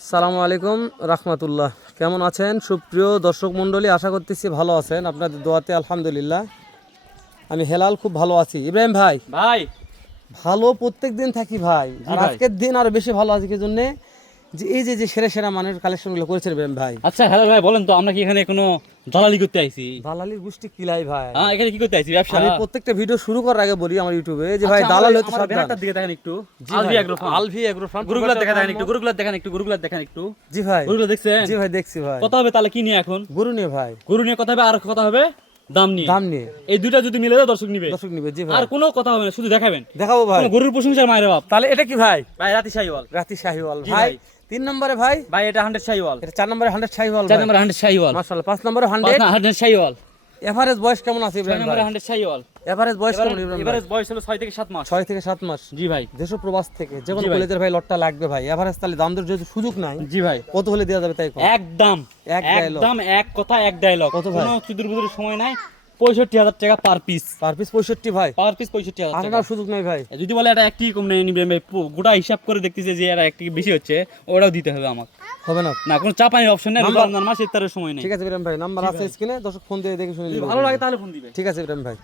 আসসালামু আলাইকুম রাহমাতুল্লাহ। কেমন আছেন সুপ্রিয় দর্শক মণ্ডলী? আশা করতেছি ভালো আছেন, আপনাদের দোয়াতে আলহামদুলিল্লাহ আমি হেলাল খুব ভালো আছি। ইব্রাহিম ভাই, ভালো প্রত্যেক দিন থাকি ভাই, আর আজকের দিন আরো বেশি ভালো আছি কি জন্যে যে এই যে সেরা সেরা মানের কালেকশনগুলো করেছেন ইব্রাহিম ভাই। আচ্ছা হ্যালো ভাই, বলেন তো আমরা কি এখানে কোনো দালালি করতে আইছি? দালালির গোষ্ঠী কিলাই ভাই। হ্যাঁ, এখানে কি করতে আইছি? ব্যবসা। আমি প্রত্যেকটা ভিডিও শুরু করার আগে বলি আমার ইউটিউবে যে ভাই দালাল হতে সাবধান। ব্যানারটার দিকে দেখেন একটু। Alvi agro farm. Alvi agro farm. গরুগুলো দেখেন একটু, গরুগুলো দেখেন একটু, গরুগুলো দেখেন একটু। জি ভাই। গরুগুলো দেখছেন? জি ভাই দেখছি ভাই। কথা হবে তাহলে কি নিয়ে এখন? গরু নিয়ে ভাই। গরু নিয়ে কথা হবে, আর কথা হবে দাম নিয়ে। দাম নিয়ে। এই দুইটা যদি মিলে যায় দর্শক নিবে। দর্শক নিবে। জি ভাই। আর কোনো কথা হবে না, শুধু দেখাবেন। দেখাবো ভাই। কোনো গরুর প্রশংসার মায়ের বাপ। তাহলে এটা কি ভাই? ভাই রাতি শাহিওয়াল। রাতি শাহিওয়াল জি ভাই। ভাই। 3 নম্বরে ভাই। ভাই এটা 100 শাহিওয়াল। এটা 4 নম্বরে 100 শাহিওয়াল। 4 নম্বরে 100 শাহিওয়াল। মাশাআল্লাহ। 5 নম্বরে 100। 100 শাহিওয়াল। এভারেজ বয়স কেমন আছে 6 ইব্রাহিম ভাই? নম্বরে 100 শাহিওয়াল। এভারেজ বয়স কেমন ইব্রাহিম ভাই? এভারেজ বয়স হলো 6 থেকে 7 মাস। 6 থেকে 7 মাস। জি ভাই। দেশ ও প্রবাস থেকে যে কোনো জি ভাই। কলেজের ভাই লটটা লাগবে ভাই। এভারেজ তাহলে দাম দর যেহেতু সুযোগ নাই, জি ভাই। কত হলে দেওয়া যাবে তাই কোন? একদম এক dialogue। একদম এক কথা এক ডায়লগ। কত ভাই? কোনো চুদুর বুদুর সময় নাই। 65,000 টাকা পার পিস। পার পিস 65 ভাই। পার পিস 65,000 টাকা। আনার সুযোগ নাই ভাই। যদি বলে এটা একটি কম নিবে ভাই, গোটা হিসাব করে দেখতেছে যে এটা একটি বেশি হচ্ছে, ওটাও দিতে হবে আমাকে। হবে না। না কোনো চাপানির অপশন নেই, নাম্বার- রমজান মাস ইফতারের সময় নেই। ঠিক আছে ইব্রাহিম ভাই, নাম্বার আছে স্ক্রিনে, দর্শক ফোন দিয়ে দেখে শুনে যদি নিবে। ভালো লাগে তাহলে ফোন দিবে। ঠিক আছে ইব্রাহিম ভাই।